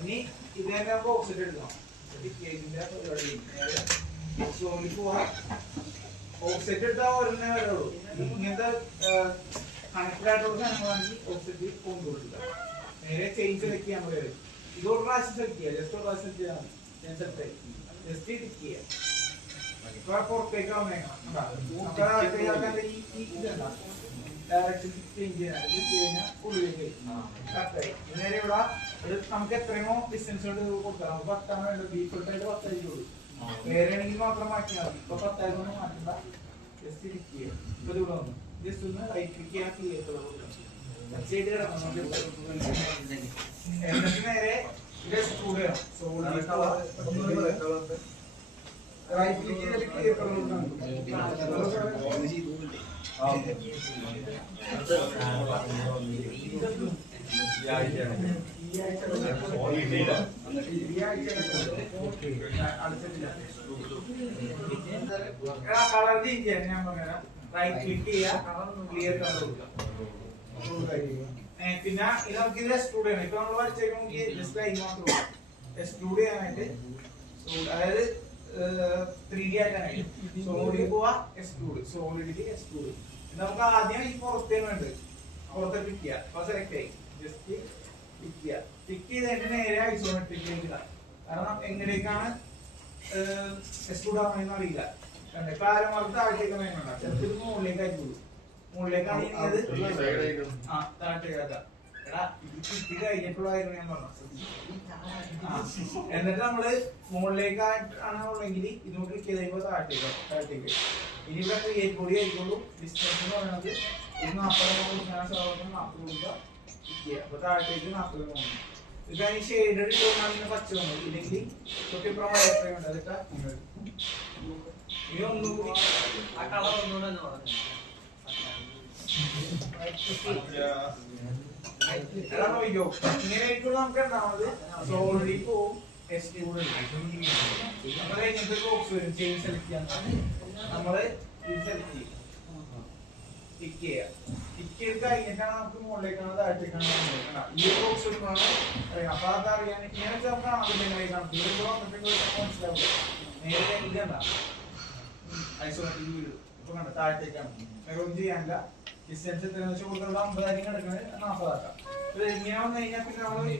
ഇനി ഇത് തന്നെ നമുക്ക് ഓഫ്സെറ്റ് എടുക്കണം. കേക്കിന്റെ പരിപാടി സോണിൽ പോവാ. ഓഫ്സെറ്റ് എടുത്താൽ ഒരെണ്ണേ വരുള്ളൂ. ഇങ്ങനത്തെ കണക്റ്റഡ് ആയിട്ടുള്ള സാധനങ്ങളാണെങ്കിൽ ഓഫ്സെറ്റ് കൊണ്ടുപോയിട്ടില്ല. നേരെ ചെയിൻ സെലക്ട് ചെയ്യാൻ വരും. ഇത് ഒരു പ്രാവശ്യം സെലക്ട് ചെയ്യുക. ജസ്റ്റ് ഒരു പ്രാവശ്യം ചെയ്താൽ മതി. ഞാൻ സെലക്ട് ആയി ജസ്റ്റ് ടിക്ക് ചെയ്യാം. ഇപ്പൊ പുറത്തേക്ക് വന്നേക്കണം. ഡയറക്ഷൻ ചേഞ്ച് ചെയ്യാൻ ഉള്ളിലേക്ക് കറക്റ്റായി. നേരെ ഇവിടെ നമുക്ക് എത്രയോ ഡിസ്റ്റൻസോട് കൊടുക്കാം. നമുക്ക് 10 വേണ്ട. ഡീഫോൾട്ടായിട്ട് 10 ആയിരിക്കുള്ളൂ. വേറെ ആണെങ്കിൽ മാത്രം മാറ്റിയാൽ മതി. ഇപ്പൊ 10 ആയതൊന്നും മാറ്റണ്ട. ജസ്റ്റ് ക്ലിക്ക് ചെയ്യാം. ഇപ്പൊ ഇവിടെ വന്നു ജസ്റ്റ് ഒന്ന് റൈറ്റ് ക്ലിക്ക് ചെയ്യാൻ ക്ലിയർ സൈഡ് കിടക്കണം. എന്നിട്ട് നേരെ ഇത് എക്സ്ട്രൂഡ് ചെയ്യണം. റൈറ്റ് ക്ലിക്ക് ചെയ്തിട്ട് ക്ലിയർ കളർ ചേഞ്ച് ചെയ്യാൻ ഞാൻ പറഞ്ഞുതരാം. റൈറ്റ് ക്ലിക്ക് ചെയ്യുക, ക്ലിയർ കളർ കൊടുക്കുക. പിന്നെ ഇത് നമുക്ക് ഇത് എക്സ്ട്രൂഡ് ചെയ്യണം. ഇപ്പൊ നമ്മൾ വരച്ചേക്ക് നമുക്ക് ജസ്റ്റ് ലൈൻ മാത്രം എക്സ്ട്രൂഡ് ചെയ്യാനായിട്ട്, അതായത് 3D ആക്കാനായിട്ട് സോളിഡിൽ പോവാ, എക്സ്ട്രൂഡ്, സോളിഡിൽ എക്സ്ട്രൂഡ്. നമുക്ക് ആദ്യം ഈ പുറത്തേക്ക് വേണ്ടത് പുറത്തെ പിക്ക് ചെയ്യാം. അപ്പൊ സെലക്ട് ആയി ജസ്റ്റ് പിക്ക് ചെയ്യാം. പിക്ക് ചെയ്തിട്ട് നേരെ ഐസോമെട്രിക്കിലേക്ക് ഇടാം. കാരണം എങ്ങനെയൊക്കെയാണ് എക്സ്ട്രൂഡ് ആവണമെന്ന് അറിയില്ല. ഇപ്പൊ ആരും വർക്ക് താഴത്തേക്ക് വേണ്ട, ചിലപ്പോൾ ഇത് മുകളിലേക്ക് ആയിരിക്കുള്ളൂ. മുകളിലേക്കാണ് താഴത്തേക്ക് കഴിഞ്ഞിട്ടുള്ളതായിരുന്നു ഞാൻ പറഞ്ഞത്. എന്നിട്ട് നമ്മള് മുകളിലേക്കാണ് ഉള്ളെങ്കിൽ ഇതുകൊണ്ട് ക്ലിക്ക് ചെയ്തപ്പോൾ താഴത്തേക്ക്. ഇനി ഇവിടെ ക്രിയേറ്റ് ബോഡി ആയിരിക്കുള്ളൂ. ഡിസ്റ്റൻസ് എന്ന് പറയുന്നത് ഇത് 40 കൊടുക്കാൻ സാധാരണ 40 കൊടുക്കുക. അപ്പൊ താഴത്തേക്ക് 40 പോകുന്നു. ഇപ്പൊ ഈ ഷെയ്ഡഡ് ഇട്ടുകൊണ്ടാണ് പച്ച വന്നത്. ഇല്ലെങ്കിൽ തൊട്ടിപ്പുറം ഉണ്ട്. അതൊക്കെ ഇനി ഒന്നുകൂടി ആ കളർ ഒന്നുകൂടെ എന്ന് പറഞ്ഞു ഇങ്ങനെയായിരിക്കും നമുക്ക് ഉണ്ടാവുന്നത്. സോളിഡിൽ പോവും, എക്സ്ട്രൂഡ് നമ്മൾ കഴിഞ്ഞിട്ട് ബോക്സ് വരും. ചെയിൻ സെലക്ട് ചെയ്യാൻ നമ്മള് ഇത് സെലക്ട് ചെയ്യും, ടിക്ക് ചെയ്യാം. ടിക്ക് ചെയ്ത് കഴിഞ്ഞിട്ടാണ് നമുക്ക് മുകളിലേക്കാണ് താഴത്തേക്കാണ് ഈ ബോക്സ് എടുക്കണം അറിയാം. അപ്പൊ അതറിയാൻ ഇങ്ങനെയൊക്കെ നമുക്ക് ആദ്യം മനസ്സിലാവില്ല. നേരെ ഇതണ്ട ഐസോമെട്രിക് വീട് ഇപ്പൊ കണ്ട താഴത്തേക്കാണ്. ഒന്നും ചെയ്യാനില്ല. ഡിസ്റ്റൻസ് എത്രയെന്ന് വെച്ചാൽ കൂടുതലുള്ള 50 ആയിരിക്കും കിടക്കുന്നത്, 40 ആക്കാം. ഇങ്ങനെ വന്നു കഴിഞ്ഞാൽ പിന്നെ നമ്മള്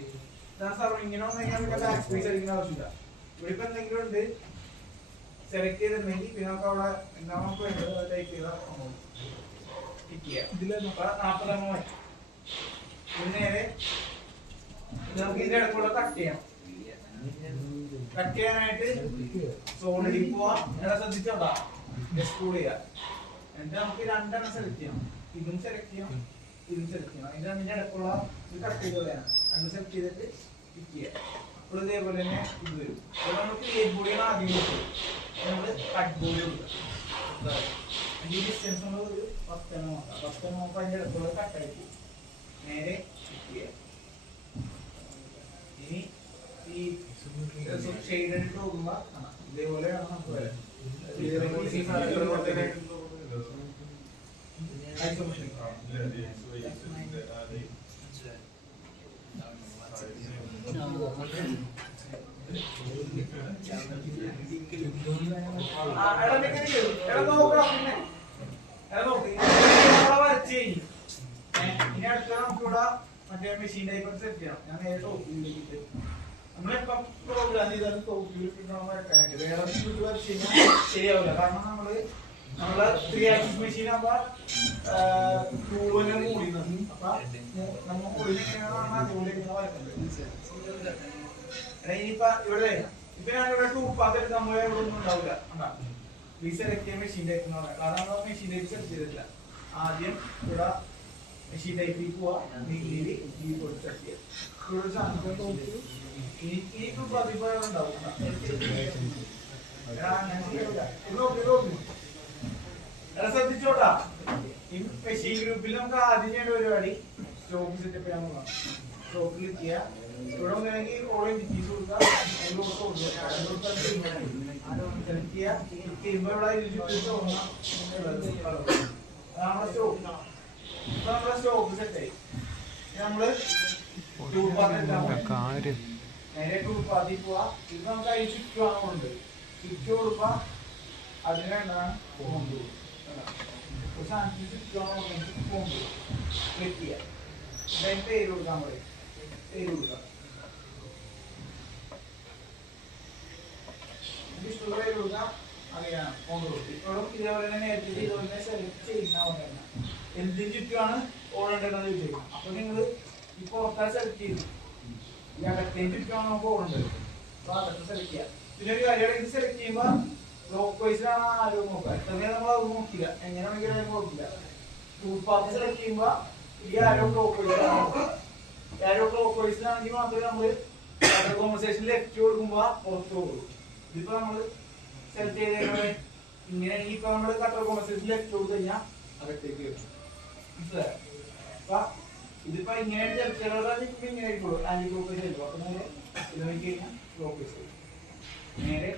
ഇങ്ങനെ വന്നു കഴിഞ്ഞാൽ പിന്നെ ബാക്ക് സ്പേസ് അടിക്കുന്ന ആവശ്യമില്ല. ഇവിടെ ഇപ്പൊ എന്തെങ്കിലും ഉണ്ട് സെലക്ട് ചെയ്തിട്ടുണ്ടെങ്കിൽ പിന്നെ നമുക്ക് അവിടെ എന്താ നമുക്ക് വേണ്ടത് ടൈപ്പ് ചെയ്താൽ ടിക്ക് ചെയ്യാം. 40 മതി. പിന്നെ നേരെ നമുക്ക് ഇതിന്റെ ഇടയ്ക്കുള്ള കട്ട് ചെയ്യാം. കട്ട് ചെയ്യാനായിട്ട് സോളിഡിൽ പോവാ. ശ്രദ്ധിച്ചോട്ടാ, എക്സ്ട്രൂഡ് ചെയ്യാം. എന്നിട്ട് നമുക്ക് 2 എണ്ണം സെലക്ട് ചെയ്യാം. ഇതും സെലക്ട് ചെയ്യാം, ഇതും സെലക്ട് ചെയ്യാം. അതിന്റെ രണ്ടിന്റെ ഇടയ്ക്കുള്ള ഇത് കട്ട് ചെയ്തോളാണ്. 2 സെലക്ട് ചെയ്തിട്ട് ക്ലിക്ക് ചെയ്യാം. അപ്പോൾ ഇതേപോലെ തന്നെ ഇത് വരും. അപ്പോൾ നമുക്ക് ക്രിയേറ്റ് ബോഡിയാണ് ആദ്യം കൊടുക്കും. നമ്മൾ കട്ട് ബോഡി കൊടുക്കാം. ഈ ഡിസ്റ്റൻസ് നമ്മൾ ഒരു 10 എണ്ണം നോക്കാം. 10 എണ്ണം നോക്കാം. അതിന്റെ ഇടയ്ക്കുള്ള കട്ടായിട്ട് നേരെ ക്ലിക്ക് ചെയ്യാം. ഇനി ഈ ഷെയ്ഡ് പോകുമ്പോൾ ഇതേപോലെയാണ് നമുക്ക് വരാം. മറ്റേ മെഷീൻ ടൈപ്പ് സെറ്റ് ചെയ്യണം. ഞാൻ നേരെ ടോപ്പിലേക്ക് നമ്മളിപ്പം പ്രോഗ്രാം ചെയ്താൽ ടോപ്പിലേക്ക് വരക്കാനായിട്ട് വേറെ വരച്ച് കഴിഞ്ഞാൽ ശരിയാവില്ല. കാരണം നമ്മളെ 3 ആക്സിസ് മെഷീൻ ആകുമ്പോ ടൂളിനെ മൂടി അപ്പൊ നമ്മൾ മൂടിനെങ്ങനെയാണ് അതുപോലെ വരക്കുന്നത്. ഇനിയിപ്പോ ഇവിടെ ഇപ്പൊ ഞാനിവിടെ 2 പാത്ത് എടുക്കാൻ പോയാൽ ഇവിടെ ഒന്നും ഉണ്ടാവില്ല. ഈ സെലക്ട് ചെയ്യാൻ മെഷീൻ ടൈപ്പ് എന്ന് പറയാം. കാരണം നമ്മൾ മെഷീൻ ടൈപ്പ് സെലക്ട് ചെയ്തിട്ടില്ല. ആദ്യം ഇവിടെ മെഷീൻ ടൈപ്പിൽ പോവാ, നീലിൽ ഈ കൊടുത്ത് സെലക്ട് ചെയ്യാം. ഇവിടെ ഈ 2 പാത്ത് ഇപ്പൊ ഉണ്ടാവും. ശ്രദ്ധിച്ചോട്ടാ, ഈ മെഷീൻ ഗ്രൂപ്പിൽ നമുക്ക് ആദ്യം ചെയ്യേണ്ട പരിപാടി സ്റ്റോക്ക് സെറ്റപ്പ് ചെയ്യാൻ പോകാം. സ്റ്റോക്ക് ക്ലിക്ക് ചെയ്യാം. ഇവിടെ ഒന്നെങ്കിൽ ഓൾ എൻറ്റിറ്റീസ് കൊടുക്കുക, സെലക്ട് ചെയ്യുക. ക്ലിക്ക് ചെയ്യുമ്പോൾ ഇവിടെ നമ്മുടെ സ്റ്റോക്ക് സെറ്റ് ആയി നമ്മള് ടൂൾ പാത്ത് നേരെ ടൂൾ പാത്തിൽ പോവാ. ഇത് നമുക്ക് അതിൽ ചുറ്റുവാണുണ്ട്. ചുറ്റു കൊടുക്കുക അതിനെ എന്താണ് കൊണ്ടുപോകും. ഒരു സാധനത്തിന് ചുറ്റുവാണുണ്ടെങ്കിൽ കൊണ്ടുപോകും. ക്ലിക്ക് ചെയ്യാം. ഇതിന് പേര് കൊടുക്കാൻ പറയും. പേര് കൊടുക്കാം. ഇഷ്ടമുള്ള പേര് കൊടുക്കാം. അങ്ങനെയാണ് കൊണ്ടുപോകും. ഇപ്പോഴും ഇതേപോലെ തന്നെ നേരത്തെ ചെയ്തുകൊണ്ട് സെലക്ട് ചെയ്യുന്ന പോലെ തന്നെ എന്തിന് ചുറ്റുമാണ് ഓടേണ്ടതെന്ന് ചോദിച്ചേക്കാം. അപ്പൊ നിങ്ങൾ ഈ പുറത്താൽ സെലക്ട് ചെയ്തു. ഈ അകത്തേക്ക് ചുറ്റുമാണ് നമുക്ക് ഓടേണ്ടത്. അപ്പൊ അകത്ത് സെലക്ട് ചെയ്യാം. പിന്നെ ഒരു കാര്യം ഇത് സെലക്ട് ചെയ്യുമ്പോൾ ക്ലോക്ക് വൈസിലാണ് ആരും നോക്കുക. എത്രയും നമ്മൾ അത് നോക്കില്ല. എങ്ങനെ വേണമെങ്കിലും നോക്കില്ല. ടൂൾ പാത്ത് സെലക്ട് ചെയ്യുമ്പോൾ ഈ ആരോ ക്ലോക്ക് വൈസിലാണ് നോക്കുക. ആരോ ക്ലോക്ക് വൈസിലാണെങ്കിൽ മാത്രമേ നമ്മൾ കോൺവെർസേഷൻ ലെഫ്റ്റ് കൊടുക്കുമ്പോൾ പുറത്ത് പോകുള്ളൂ. ഇതിപ്പോ നമ്മൾ സെലക്ട് ചെയ്തേക്കുന്നത് ഇങ്ങനെ. ഇപ്പൊ നമ്മള് കട്ടർ കോൺവെർസേഷൻ ലെഫ്റ്റ് കൊടുത്തു കഴിഞ്ഞാൽ അകത്തേക്ക് വരും. മനസ്സിലായോ? അപ്പൊ ഇതിപ്പോ ഇങ്ങനെ ചിലർക്ക് ഇങ്ങനെ ആയിക്കോളൂ. ആന്റി ക്ലോക്ക് വൈസ് ആയിരിക്കും. അപ്പൊ നേരെ ഇത് നോക്കി കഴിഞ്ഞാൽ ക്ലോക്ക് വൈസ് ആയിരിക്കും. നേരെ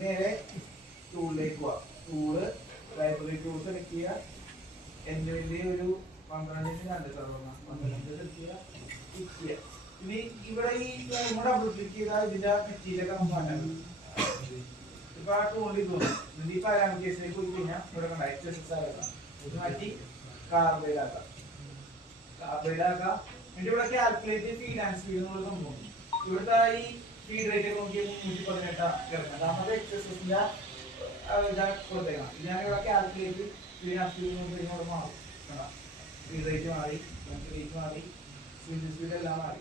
നേരെ ടൂളിലേക്ക് പോവാം. ടൂള് ലൈബ്രറി ടൂൾ സെലക്ട് ചെയ്യുക. എൻ്റെ വലിയ ഒരു 12 2 സെലക്ട് ചെയ്യുക. ഇനി ഇവിടെ ഈ ഡബിൾ ക്ലിക്ക് ചെയ്താൽ ഇതിന്റെ മെറ്റീരിയൽ നമുക്ക് ഇപ്പൊ ആ ടൂളിൽ തോന്നും. ഈ പാരാമീറ്റേഴ്സിലേക്ക് പോയി കഴിഞ്ഞാൽ ഇവിടെ ഇത് മാറ്റി കാർബൈഡാക്കാം. എന്നിട്ട് ഇവിടെ കാൽക്കുലേറ്റ് ഫീഡ് ആൻഡ് സ്പീഡ് എന്നുള്ള സംഭവം. ഇവിടുത്തെ ഈ ഫീഡ് റേറ്റ് നോക്കി 318 കിടക്കണം. നമ്മുടെ എക്സസൈസിന്റെ കൊടുത്തേക്കണം. ഇത് ഞാൻ ഇവിടെ കാൽക്കുലേറ്റ് ഫീഡ് ആൻഡ് സ്പീഡ് നോക്കി മാറും. ഫീഡ് റേറ്റ് മാറി, റേറ്റ് മാറി, സ്പീഡ് എല്ലാം മാറി.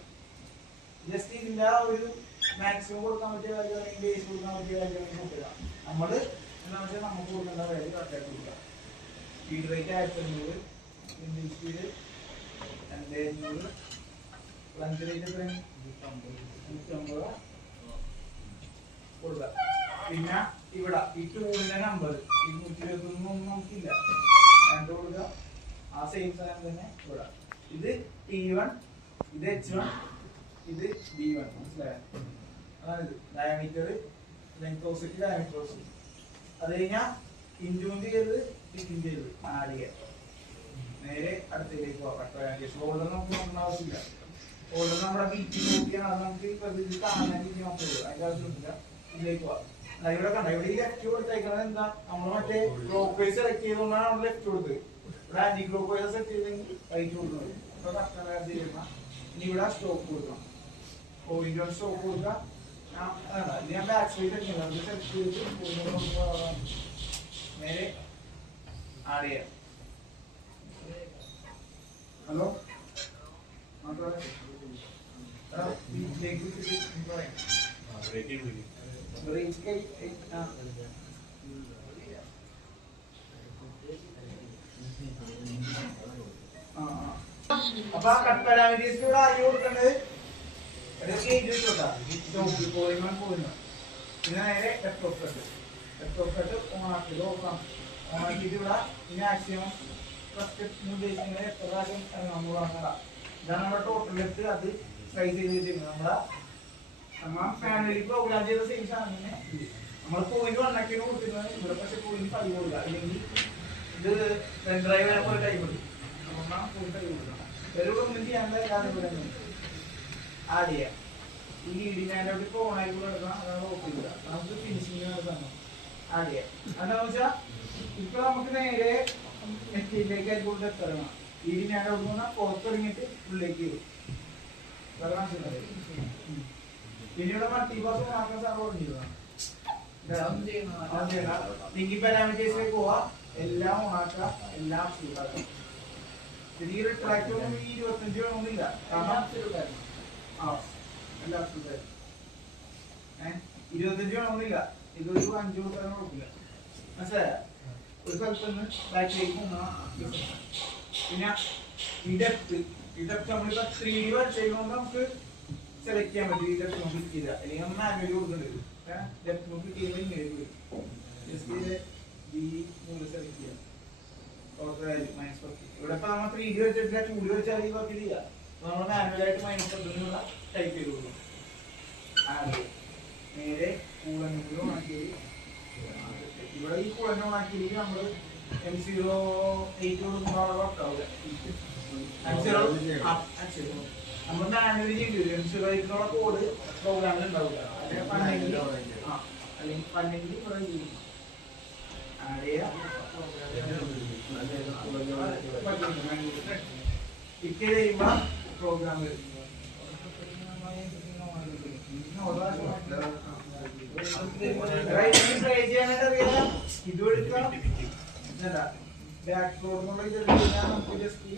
ജസ്റ്റ് ഇതിന്റെ ഒരു മാക്സിമം കൊടുക്കാൻ പറ്റിയ കാര്യം അല്ലെങ്കിൽ ബേസ് കൊടുക്കാൻ പറ്റിയ കാര്യം നോക്കുക. നമ്മള് എന്താണെന്ന് വെച്ചാൽ നമുക്ക് കൊടുക്കേണ്ട വാല്യൂ കറക്റ്റായിട്ട് കൊടുക്കുക. സ്പീഡ് റേറ്റ് 1500, ഇൻഡിൻ സ്പീഡ് 2500, ലഞ്ച് റേറ്റ് എത്രയാണ് 150 കൊടുക്കുക. പിന്നെ ഇവിടെ ഈ ടൂളിന്റെ നമ്പർ 221 ഒന്നും നമുക്കില്ല. രണ്ട് കൊടുക്കുക. ആ സെയിം സാധനം തന്നെ ഇവിടെ. ഇത് T1, ഇത് H1, ഇത് B1. മനസ്സിലായോ? അതായത് diameter, length of diameter of. അത് കഴിഞ്ഞാൽ ഇൻറ്റൂൻ്റെ ചെയ്ത് ടിക്കിൻ്റെ ചെയ്ത് ആഡ് ചെയ്യാം. നേരെ അടുത്തേക്ക് പോകാം. ഓൾഡർ നമുക്ക് നോക്കേണ്ട ആവശ്യമില്ല. ഓൾഡർ നമ്മുടെ ബീറ്റ് നോക്കിയാണ്. അത് നമുക്ക് ഇത് കാണാൻ നോക്കുള്ളൂ. അതിൻ്റെ ആവശ്യമൊന്നുമില്ല. ഇതിലേക്ക് പോവാം. ഇവിടെ കണ്ട ഇവിടെ ഈ ലെഫ്റ്റ് കൊടുത്തേക്കുന്നത് എന്താ? നമ്മൾ മറ്റേ ക്ലോക്ക് വൈസ് സെലക്ട് ചെയ്തുകൊണ്ടാണ് നമ്മൾ ലെഫ്റ്റ് കൊടുത്തത്. ഇവിടെ ആന്റി ക്ലോക്ക് വൈസ് സെലക്ട് ചെയ്തെങ്കിൽ റൈറ്റ് കൊടുക്കുന്നത്. ഇപ്പൊ കറക്റ്റ് ഇനി ഇവിടെ സ്റ്റോപ്പ് കൊടുക്കണം. പോയിന്റ് സ്റ്റോപ്പ് കൊടുക്കുക. ഞാൻ ബാക്ക് സൈഡ് നേരെ ആഡ് ചെയ്യാം. ഹലോ അപ്പൊ ആ കട്ട് പാരാമീറ്റേഴ്സിലൂടെ ആര് കൊടുക്കേണ്ടത്? പിന്നെ നേരെ ഡെപ്ത് ഓഫ് കട്ട് ഓൺ ആക്കിയത് ഓണാക്കിയിട്ട് ഇവിടെ മാക്സിമം ഉദ്ദേശിക്കുന്നത് എത്ര പ്രാവശ്യം നമ്മൾ വാങ്ങാം. ഇതാണ് നമ്മുടെ ടോട്ടൽ ലെഫ്റ്റ്. അത് സ്ലൈസ് ചെയ്ത് വെച്ചിരിക്കുന്നത് നമ്മൾ ഫാമിലി പ്രോഗ്രാം ചെയ്ത സെയിം സാധനം തന്നെ. നമ്മൾ പോയിന്റ് 1 കൊടുക്കുന്നത് ഇവിടെ. പക്ഷെ പോയിന്റ് 5 കൊടുക്കുക. അല്ലെങ്കിൽ ഇത് ഡ്രൈവ് ചെയ്യാൻ പോലെ ടൈം എടുക്കും. അതുകൊണ്ടാണ് പോയിന്റ് 5 കൊടുക്കണം. വേറെ ഒന്നും ചെയ്യാനുള്ള കാര്യം ആഡ് ചെയ്യാം. ഈ ലീഡിങ് ആൻഡ് ഫോണായി കൂടെ എടുക്കണം. അതാണ് ഓഫ് ചെയ്യുക. നമുക്ക് ഫിനിഷിംഗ് നടത്താൻ ആഡ് ചെയ്യാം. എന്താണെന്ന് വെച്ചാൽ ഇപ്പൊ നമുക്ക് നേരെ നെറ്റിലേക്ക് ആയിക്കോട്ടെ എത്തണം. ലീഡിങ് ആൻഡ് ഔട്ട് പറഞ്ഞാൽ പുറത്തിറങ്ങിയിട്ട് ഉള്ളിലേക്ക് വരും. പിന്നെ ഇവിടെ മൾട്ടിപാസ് ഓണാക്കാൻ സാധനം ലിങ്കി പാരാമീറ്റേഴ്സിലേക്ക് പോവാ. എല്ലാം ഓണാക്കുക, എല്ലാം ചൂടാക്കുക. ഈ റിട്രാക്ട് ഒന്നും ഈ 25 വേണമെന്നില്ല. കാരണം എല്ലാം ചൂടായിരുന്നു. 25 വേണമെന്നില്ല. ഇതൊരു 5 കൊടുക്കാൻ കുഴപ്പമില്ല. മനസ്സിലായ? ഒരു സ്ഥലത്ത് നിന്ന് ബാക്കിലേക്ക് പിന്നെ ഈ ഡെപ്ത് നമ്മളിപ്പോ 3D വരച്ചുകൊണ്ട് നമുക്ക് സെലക്ട് ചെയ്യാൻ പറ്റും. ഈ ഡെപ്ത് നമുക്ക് ക്ലിക്ക് ചെയ്താൽ അല്ലെങ്കിൽ നമ്മൾ മാനുവലി കൊടുക്കേണ്ടി വരും. ഡെപ്ത് നമുക്ക് ക്ലിക്ക് ചെയ്യുമ്പോൾ ഇങ്ങനെ വരും. ജസ്റ്റ് സെലക്ട് ചെയ്യാം. ഇവിടെ ഇപ്പൊ നമ്മൾ 3D വെച്ചിട്ട് 2D വെച്ചാൽ ഈ വർക്ക് ചെയ്യാം. നമ്മൾ മാനുവലായിട്ട് -10 ടൈപ്പ് ചെയ്ത് കൊടുക്കും. നേരെ കൂടെ ഫുൾ ഓണാക്കിയില്ലെങ്കിൽ നമ്മൾ M08 കൊടുക്കുമ്പോൾ അവിടെ വർക്കാവില്ല. നമ്മൾ മാനുവലി ചെയ്തു M08 കോഡ് പ്രോഗ്രാമിൽ ഉണ്ടാവില്ല. അല്ലെങ്കിൽ ഇവിടെ ചെയ്യും ആഡ് ചെയ്യാം. പിക്ക് ചെയ്യുമ്പോൾ പ്രോഗ്രാം വരും. ഇത് എടുക്കാം. ബാക്ക് റോഡ് എന്നുള്ള ഇത് എടുക്കാൻ നമുക്ക് ജസ്റ്റ്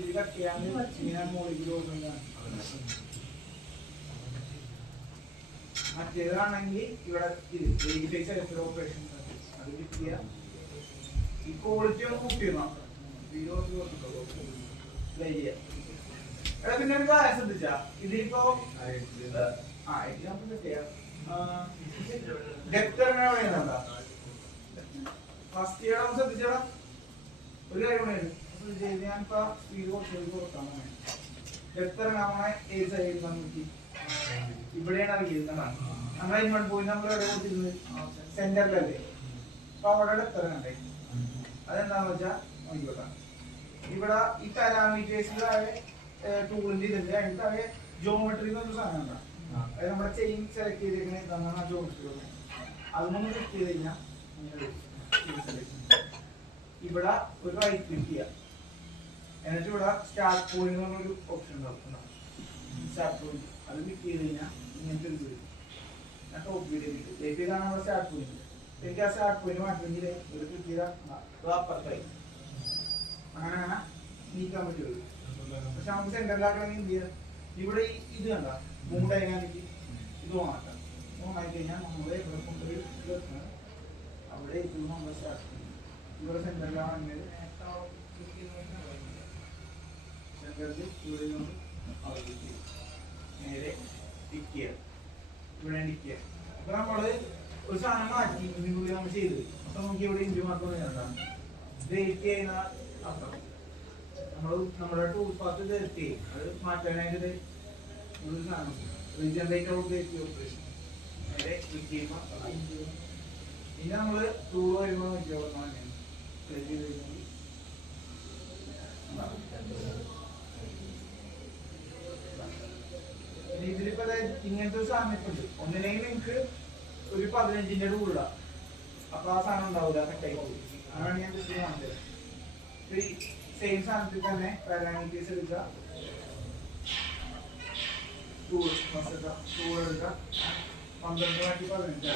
ഇത് കട്ട് ചെയ്യാൻ ഇങ്ങനെ മോളിൽ പോകുന്നതാണ്. മറ്റേതാണെങ്കിൽ ഇവിടെ വെരിഫൈ സെലക്ട് ഓപ്പറേഷൻ അത് ക്ലിക്ക് ചെയ്യാം. ഈ ക്വാളിറ്റി ഒന്ന് കൂട്ടി ചെയ്യണം. പ്ലേ ചെയ്യാം. എടാ പിന്നെ ഒരു കാര്യം ശ്രദ്ധിച്ചാ ഇതിപ്പോ ഡെപ്ത് എങ്ങനെ പറയുന്നുണ്ടോ? ഫസ്റ്റ് ഇയർ നമുക്ക് ശ്രദ്ധിച്ചാ ഒരു കാര്യം പറയുന്നത് ഞാനിപ്പോ സ്പീഡ് കുറച്ച് കൊടുക്കാൻ ഡെപ്ത് ഇറങ്ങാൻ ഏത് സൈഡ് നമുക്ക് ഇവിടെയാണ് അറിയുന്നത്. നമ്മൾ ഇൻവൺ പോയി നമ്മൾ എവിടെ കൊടുത്തിരുന്നത് സെന്ററിലല്ലേ. അപ്പൊ അവിടെ ഡെപ്ത് ഇറങ്ങണ്ടേ? അതെന്താന്ന് വെച്ചാ നോക്കിക്കോട്ടെ. ഇവിടെ ഈ പാരാമീറ്റേഴ്സിൽ താഴെ ടൂളിന്റെ ഇതുണ്ട്. അതിന് താഴെ ജോമെട്രി എന്നൊരു സാധനം ഉണ്ടാവും. അതായത് നമ്മുടെ ചെയിൻ സെലക്ട് ചെയ്തേക്കുന്ന ഇതാണ് ജോമെട്രി. അതൊന്നും ക്ലിക്ക് ചെയ്ത് കഴിഞ്ഞാൽ ഇവിടെ ഒരു റൈറ്റ് ക്ലിക്ക് ചെയ്യാം. എന്നിട്ട് ഇവിടെ സ്റ്റാർട്ട് പോയിന്റ് എന്ന് പറഞ്ഞൊരു ഓപ്ഷൻ ഉണ്ടാവും. സ്റ്റാർട്ട് പോയിന്റ് അത് ക്ലിക്ക് ചെയ്ത് കഴിഞ്ഞാൽ ഇങ്ങനത്തെ ഒരു വരും. ഞാൻ ടോപ്പ് വീഡിയോ കിട്ടും. ടൈപ്പ് ചെയ്താണ് നമ്മുടെ സ്റ്റാർട്ട് പോയിന്റ്. എനിക്ക് ആ സ്റ്റാർട്ട് പോയിന്റ് മാറ്റണമെങ്കിൽ ഒരു ക്ലിക്ക് ചെയ്താൽ അപ്പുറത്തായി അങ്ങനെ നീക്കാൻ പറ്റുള്ളൂ. പക്ഷെ നമുക്ക് സെന്ററിലാക്കണമെങ്കിൽ എന്ത് ചെയ്യാം? ഇവിടെ ഇത് കണ്ട മൂവ് ഡയനാമിക് ഇത് ഓണാക്കാം. ഓണാക്കി കഴിഞ്ഞാൽ നമ്മളെ ഇവിടെ കൊണ്ടുപോയി അവിടെ ഏറ്റവും നമ്മൾ സ്റ്റാർട്ട് ചെയ്യും. ഇവിടെ സെന്ററിലാണെങ്കിൽ സെന്ററിൽ ഇവിടെ നേരെ ടിക്ക് ചെയ്യാം. ഇവിടെ ടിക്ക് ചെയ്യാം. അപ്പൊ നമ്മള് ഒരു സാധനം മാറ്റി ഇതിനുള്ളിൽ നമ്മൾ ചെയ്ത് അപ്പൊ നമുക്ക് ഇവിടെ ഇഞ്ചു മാത്രം വേണ്ടാണ്. ഡേറ്റ് ചെയ്യുന്ന അർത്ഥം നമ്മുടെ ടൂൾ പാത്ത് ഡേറ്റ് അത് മാറ്റാനായിട്ട് ഒരു സാധനം റീജനറേറ്റ് ഔട്ട് ഡേറ്റ് ഓപ്പറേഷൻ നേരെ ക്ലിക്ക് ചെയ്യുമ്പോൾ ഇനി നമ്മള് ടൂൾ വരുമ്പോൾ നോക്കിയോളാം. ഇതിലിപ്പോ ഇങ്ങനത്തെ ഒരു സാധനം ഇപ്പൊ ഉണ്ട്. ഒന്നിനെങ്കിൽ നിങ്ങൾക്ക് ഒരു 15ന്റെ ടൂളിടാ. അപ്പൊ ആ സാധനം ഉണ്ടാവില്ല, കട്ടായി പോകും. അതാണ് ഞാൻ കാണിച്ചത്. ഈ സെയിം സാധനത്തിൽ തന്നെ പാരാമീറ്റേഴ്സ് എടുക്കുക, ടൂൾ എടുക്കുക, 12 മാറ്റി 15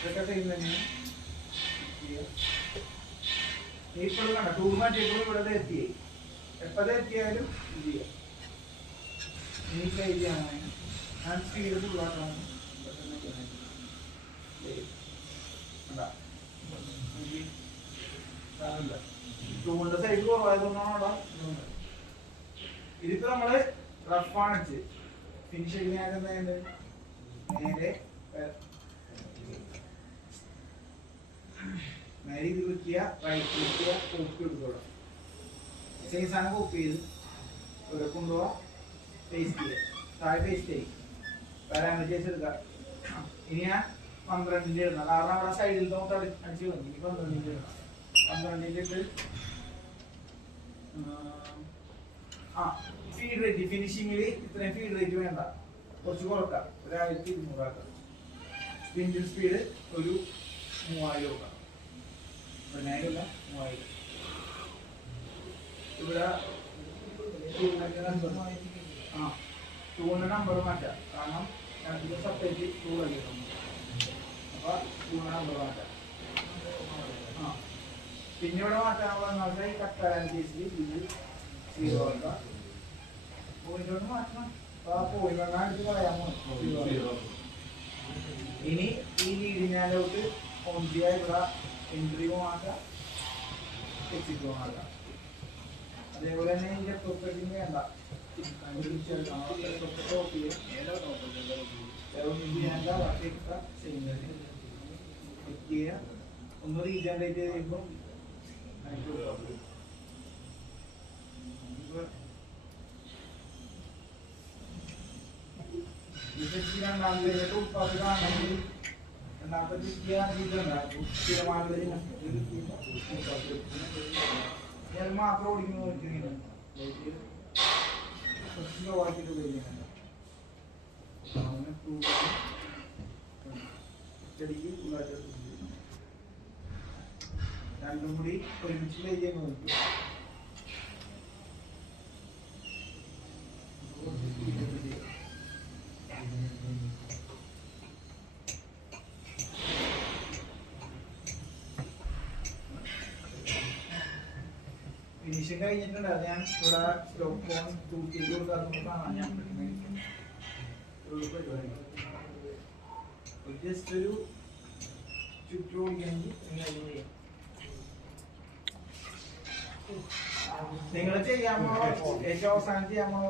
ഇതൊക്കെ സെയിം തന്നെയാണ്. ഇപ്പോഴും കണ്ട ടൂൾ മാറ്റിയപ്പോഴും ഇവിടെ എത്തി. എപ്പോഴും എത്തിയാലും ഇത് ചെയ്യാം. ഇനി പ്ലേ ചെയ്യാൻ ഞാൻ സ്പീഡ് ടൂളാക്കണം. ടൂളിന്റെ സൈഡ് കുറവായതുകൊണ്ടാണ്. ഇതിപ്പോ നമ്മള് റഫാണ് ഫിനിഷ് ചെയ്യുന്ന നേരെ നേരെ ഇത് ക്ലിക്ക് ചെയ്യുക, റൈറ്റ് ക്ലിക്ക് ചെയ്യുക, കോപ്പി എടുത്തോളാം. സെയിം സാധനം കോപ്പി ചെയ്ത് ഇവിടെ കൊണ്ടുപോവാ, പേസ്റ്റ് ചെയ്യുക, താഴെ പേസ്റ്റ് ചെയ്യും. പാരാമീറ്റേഴ്സ് എടുക്കുക. ഇനി ഞാൻ 12ന്റെ ഇടണം, കാരണം അവിടെ സൈഡിൽ നോട്ട് അടിച്ച് വന്നു. ഇനി 12ന്റെ ഇടണം. 12ന്റെ ഇട്ട് ഫീഡ് റേറ്റ് ഫിനിഷിങ്ങില് ഇത്രയും ഫീഡ് റേറ്റ് വേണ്ട, കുറച്ച് കുറക്കാം. 1200 ആക്കാം. സ്പിൻഡിൽ സ്പീഡ് ഒരു 3000 നോക്കാം. 1000 അല്ല 3000. ഇവിടെ ടൂളിന്റെ നമ്പർ മാറ്റാം, കാരണം ഞങ്ങൾക്ക് സെപ്പറേറ്റ് ടൂൾ അല്ലേ. അപ്പൊ ടൂളിന്റെ നമ്പർ മാറ്റാം. പിന്നെ ഇവിടെ മാറ്റാനുള്ള കട്ടാൻ കേസിൽ ഇത് 0 ആക്കാം. പോയിന്റ് മാറ്റണം. പോയി എടുത്ത് കളയാമോ? ഇനി ഈ ലീഡിനാലോട്ട് ഓൺ ചെയ്യാൻ ഇവിടെ എൻട്രി ഓണാക്കാം, എക്സിറ്റ് ഓണാക്കാം. അതേപോലെ തന്നെ ഇതിന്റെ പ്രൊപ്പർട്ടിങ് വേണ്ട, ഒന്ന് റീജനറേറ്റ് ചെയ്യുമ്പോൾ രണ്ടാമത്തെ ഉൾപ്പാക്കുകയാണെങ്കിൽ രണ്ടാമത്തെ ഇതുണ്ടാക്കും സ്ഥിരമായിട്ടുള്ള ഞാൻ മാത്രം ഓടിക്കുന്ന നോക്കിങ്ങനെ വാക്കിട്ട് ഉപയോഗിക്കുന്നുണ്ട് ചെടിക്ക് രണ്ടും കൂടി ഒരുമിച്ച് ചെയ്യാൻ നോക്കും ഫിനിഷിംഗ് കഴിഞ്ഞിട്ടുണ്ട് അത് ഞാൻ ഇവിടെ സ്റ്റോപ്പ് ഫോൺ തൂക്കി കൊടുക്കാതെ കാണാൻ ഞാൻ ജസ്റ്റ് ഒരു ചുറ്റു ഓടിക്കണമെങ്കിൽ നിങ്ങൾ ചെയ്യാമോ ഏറ്റവും അവസാനം ചെയ്യാമോ